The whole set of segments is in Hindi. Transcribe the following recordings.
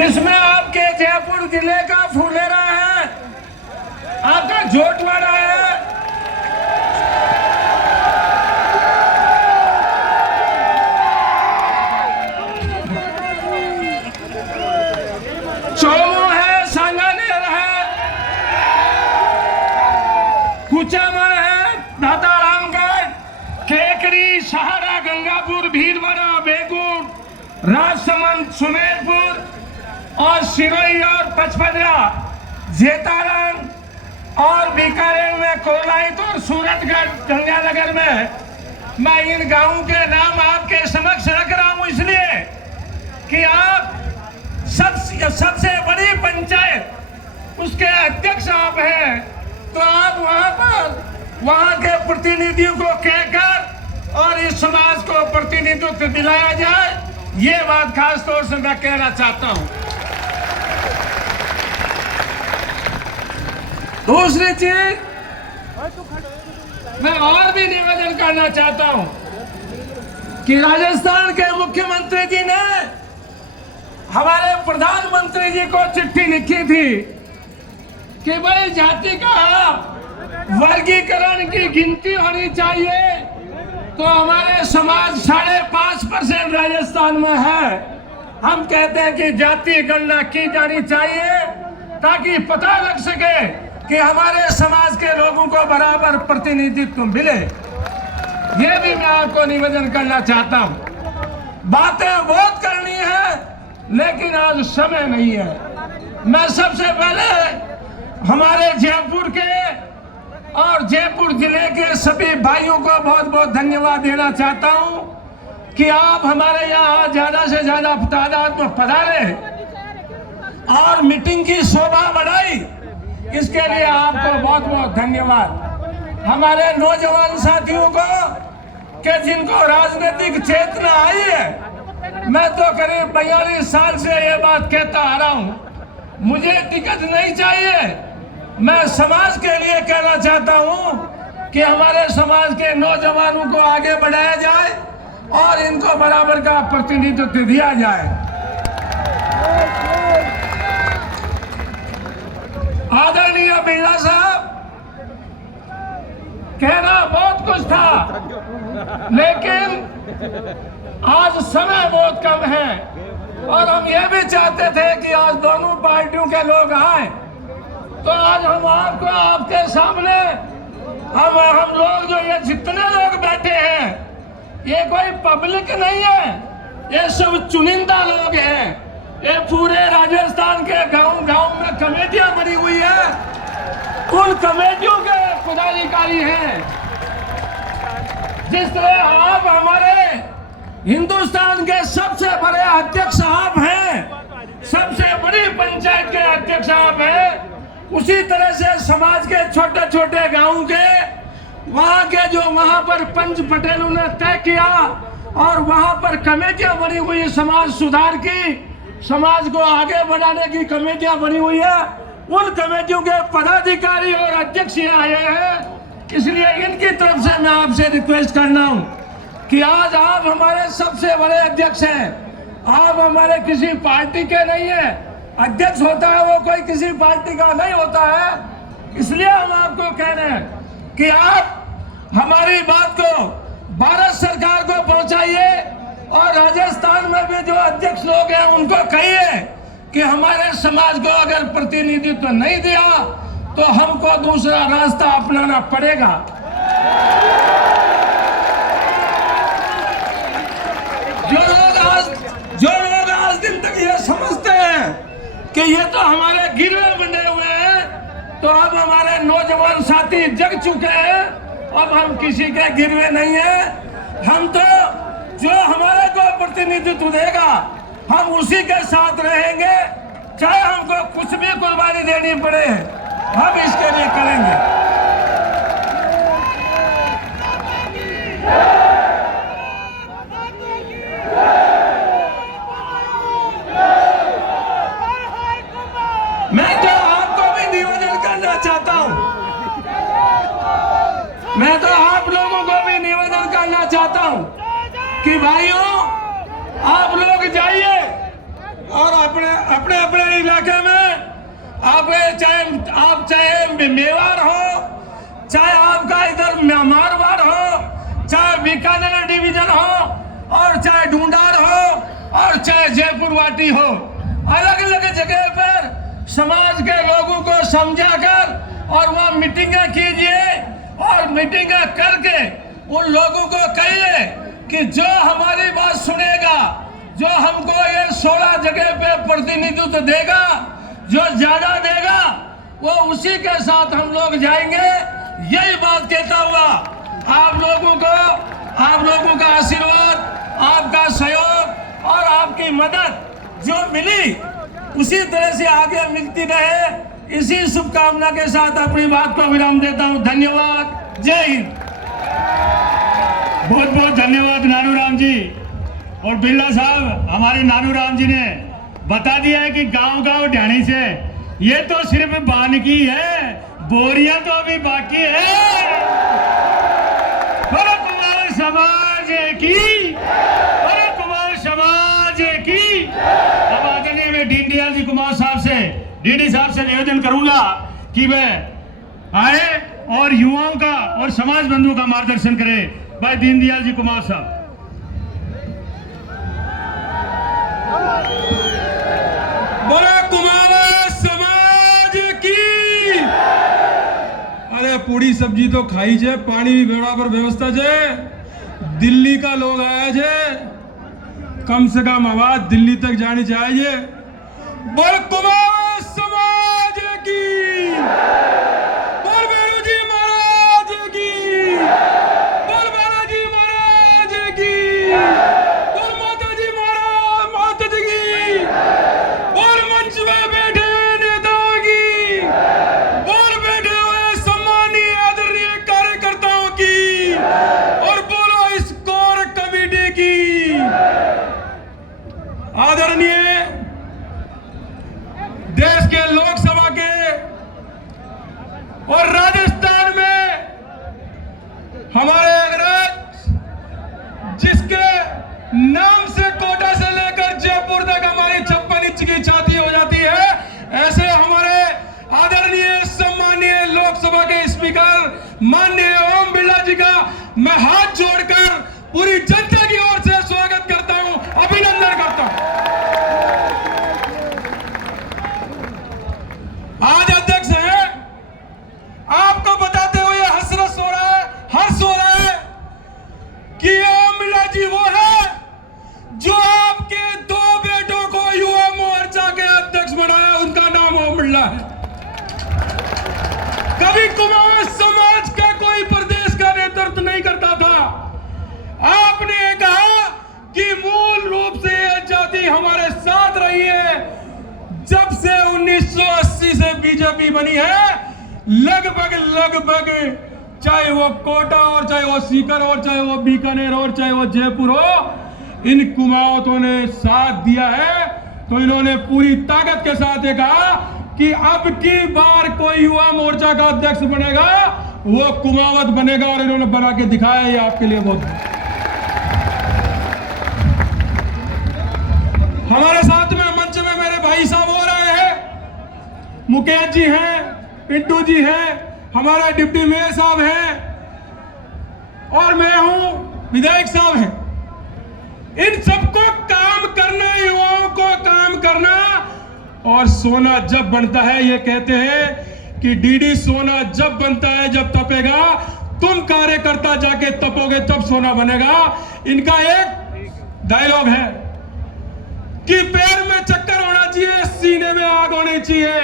जिसमें आपके जयपुर जिले का फुलेरा है, आपका जोटवाड़ा है, चोमू है, सांगानेर है, कुचामन है, दातारामगढ़, केकरी, सहारा, गंगापुर, भीलवाड़ा, बेगूर, राजसमंद, सुमेरपुर और सिरोही और पचपदरा, जेताराम और बीकानेर में कोलाहित और सूरतगढ़, गंगानगर में मैं इन गांवों के नाम आपके समक्ष रख रहा हूं इसलिए कि आप सबसे बड़ी पंचायत उसके अध्यक्ष आप हैं, तो आप वहां पर वहां के प्रतिनिधियों को कहकर और इस समाज को प्रतिनिधित्व दिलाया जाए, ये बात खास तौर से मैं कहना चाहता हूं। दूसरी चीज मैं और भी निवेदन करना चाहता हूं कि राजस्थान के मुख्यमंत्री जी ने हमारे प्रधानमंत्री जी को चिट्ठी लिखी थी कि भाई जाति का वर्गीकरण की गिनती होनी चाहिए, तो हमारे समाज 5.5% राजस्थान में है। हम कहते हैं कि जाति गणना की जानी चाहिए ताकि पता लग सके कि हमारे समाज के लोगों को बराबर प्रतिनिधित्व मिले। ये भी मैं आपको निवेदन करना चाहता हूं। बातें बहुत करनी है लेकिन आज समय नहीं है। मैं सबसे पहले हमारे जयपुर के और जयपुर जिले के सभी भाइयों को बहुत बहुत धन्यवाद देना चाहता हूं कि आप हमारे यहाँ ज्यादा से ज्यादा तादाद में पधारे और मीटिंग की शोभा बढ़ाई, इसके लिए आपको बहुत बहुत धन्यवाद। हमारे नौजवान साथियों को कि जिनको राजनीतिक चेतना आई है, मैं तो करीब 42 साल से ये बात कहता आ रहा हूं, मुझे टिकट नहीं चाहिए। मैं समाज के लिए कहना चाहता हूं कि हमारे समाज के नौजवानों को आगे बढ़ाया जाए और इनको बराबर का प्रतिनिधित्व दिया जाए। आदरणीय बिरला साहब, कहना बहुत कुछ था लेकिन आज समय बहुत कम है और हम ये भी चाहते थे कि आज दोनों पार्टियों के लोग आए, तो आज हम आपको आपके सामने हम लोग जो ये जितने लोग बैठे हैं ये कोई पब्लिक नहीं है, ये सब चुनिंदा लोग हैं। ये पूरे राजस्थान के गांव में कमेटियां बनी हुई है, उन कमेटियों के पदाधिकारी हैं। जिस तरह आप हमारे हिंदुस्तान के सबसे बड़े अध्यक्ष आप हैं, सबसे बड़ी पंचायत के अध्यक्ष आप हैं, उसी तरह से समाज के छोटे छोटे गांव के वहां पर पंच पटेलों ने तय किया और वहां पर कमेटियां बनी हुई है, समाज सुधार की, समाज को आगे बढ़ाने की कमेटियां बनी हुई है। उन कमेटियों के पदाधिकारी और अध्यक्ष आए हैं, इसलिए इनकी तरफ से मैं आपसे रिक्वेस्ट करना हूं कि आज आप हमारे सबसे बड़े अध्यक्ष हैं, आप हमारे किसी पार्टी के नहीं है। अध्यक्ष होता है वो कोई किसी पार्टी का नहीं होता है, इसलिए हम आपको कह रहे हैं कि आप हमारी बात को भारत सरकार को पहुंचाइए और राजस्थान में भी जो अध्यक्ष लोग हैं उनको कहिए कि हमारे समाज को अगर प्रतिनिधित्व नहीं दिया तो हमको दूसरा रास्ता अपनाना पड़ेगा। जो लोग आज दिन तक ये समझते हैं कि ये तो हमारे गिरवे बने हुए हैं, तो अब हमारे नौजवान साथी जग चुके हैं, अब हम किसी के गिरवे नहीं हैं। हम तो जो हमारे को प्रतिनिधित्व देगा हम उसी के साथ रहेंगे, चाहे हमको कुछ भी कुर्बानी देनी पड़े, हम इसके लिए करेंगे। मैं तो आपको भी निवेदन करना चाहता हूं, मैं तो आप लोगों को भी निवेदन करना चाहता हूं कि भाइयों आप लोग जाइए और अपने आप चाहे मेवाड़ हो, चाहे आपका इधर मारवाड़ हो, चाहे बीकानेर डिवीजन हो, और चाहे ढूंढार हो, और चाहे जयपुर वाटी हो, अलग अलग जगह पर समाज के लोगों को समझाकर और वहाँ मीटिंगें कीजिए और मीटिंगें करके उन लोगों को कहिए कि जो हमारी बात सुनेगा, जो हमको ये 16 जगह पे प्रतिनिधित्व देगा, जो ज्यादा देगा, वो उसी के साथ हम लोग जाएंगे। यही बात कहता हुआ आप लोगों का आशीर्वाद, आपका सहयोग और आपकी मदद जो मिली उसी तरह से आगे मिलती रहे, इसी शुभकामना के साथ अपनी बात को विराम देता हूं। धन्यवाद। जय हिंद। बहुत बहुत धन्यवाद नानूराम जी। और बिरला साहब, हमारे नानूराम जी ने बता दिया है कि गांव-गांव ढाणी से ये तो सिर्फ बानकी है, बोरियां तो अभी बाकी है। बोलो कुमार समाज की, बोलो कुमार समाज की। अब आदरणीय मैं दीनदयाल जी कुमार साहब से, डीडी साहब से निवेदन करूंगा कि वे आए और युवाओं का और समाज बंधुओं का मार्गदर्शन करें। भाई दीनदयाल जी कुमार साहब। बोलो कुमार समाज की। अरे पूरी सब्जी तो खाई जे, पानी भी बराबर व्यवस्था जे। दिल्ली का लोग आया जे, कम से कम आवाज दिल्ली तक जानी चाहिए। बोल कुमार समाज की, बोल बेरू जी महाराज की, बोल बालाजी महाराज की, बोल माता जी महाराज माता जी की, बोल मंच में बैठे नेताओं की, बोल बैठे हुए सम्मानीय आदरणीय कार्यकर्ताओं की, और बोलो इस कोर कमेटी की। आदरणीय देश के लोकसभा के और राजस्थान में हमारे अग्रज, जिसके नाम से कोटा से लेकर जयपुर तक हमारी 56 इंच की छाती हो जाती है, ऐसे हमारे आदरणीय सम्मानीय लोकसभा के स्पीकर माननीय ओम बिरला जी का मैं हाथ जोड़कर पूरी जनता की ओर से स्वागत करता हूं, अभिनंदन करता हूं। आज अध्यक्ष है, आपको बताते हुए हसरत हो रहा है, हर्ष हो रहा है कि ओम बिरला जी वो है जो आपके 2 बेटों को युवा मोर्चा के अध्यक्ष बनाया, उनका नाम ओम बिरला है। कभी कुमार समाज का कोई प्रदेश का नेतृत्व नहीं करता था। आपने कहा कि मूल रूप से यह जाति हमारे साथ रही है। जब से 1980 से बीजेपी बनी है, लगभग चाहे वो कोटा और चाहे वो सीकर और चाहे वो बीकानेर और चाहे वो जयपुर हो, इन कुमावतों ने साथ दिया है। तो इन्होंने पूरी ताकत के साथ ये कहा कि अब की बार कोई युवा मोर्चा का अध्यक्ष बनेगा वो कुमावत बनेगा, और इन्होंने बना के दिखाया। ये आपके लिए बहुत हमारे साथ में मंच में मेरे भाई साहब हो रहे हैं, मुकेश जी हैं, पिंटू जी हैं, हमारा डिप्टी मेयर साहब हैं, और मैं हूं, विधायक साहब हैं। इन सबको काम करना, युवाओं को काम करना, और सोना जब बनता है, ये कहते हैं कि डीडी सोना जब बनता है जब तपेगा, तुम कार्यकर्ता जाके तपोगे तब सोना बनेगा। इनका एक डायलॉग है कि पैर में चक्कर होना चाहिए, सीने में आग होनी चाहिए,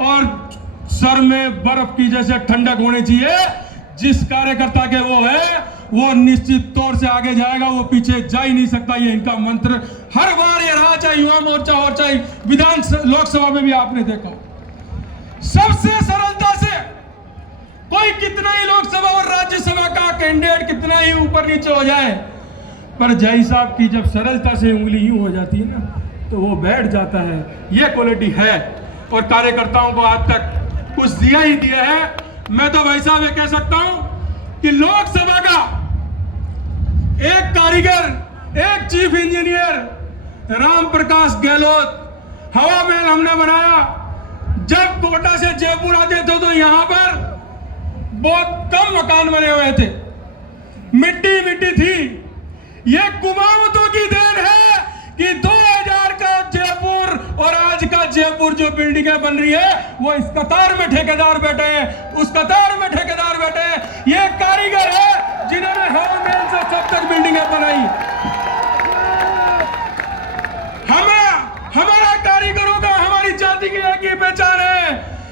और सर में बर्फ की जैसे ठंडक होनी चाहिए। जिस कार्यकर्ता के वो है, वो निश्चित तौर से आगे जाएगा, वो पीछे जा ही नहीं सकता। ये इनका मंत्र हर बार ये रहा, चाहे युवा मोर्चा हो चाहे विधान लोकसभा में भी आपने देखा। सबसे सरलता से कोई कितना ही लोकसभा और राज्यसभा का कैंडिडेट कितना ही ऊपर नीचे हो जाए, पर जय साहब की जब सरलता से उंगली यूं हो जाती है ना, तो वो बैठ जाता है। ये क्वालिटी है, और कार्यकर्ताओं को आज तक कुछ दिया ही दिया है। मैं तो भाई साहब ये कह सकता हूं कि लोकसभा का एक कारीगर, एक चीफ इंजीनियर राम प्रकाश गहलोत, हवा महल हमने बनाया, जब कोटा से जयपुर आते थे तो यहाँ पर बहुत कम मकान बने हुए थे, मिट्टी मिट्टी थी। ये कुमाऊंतों की देन है कि 2000 का जयपुर और आज का जयपुर जो बिल्डिंगें बन रही है वो इस कतार में ठेकेदार बैठे हैं, उस कतार में ठेकेदार बैठे हैं। ये कारीगर है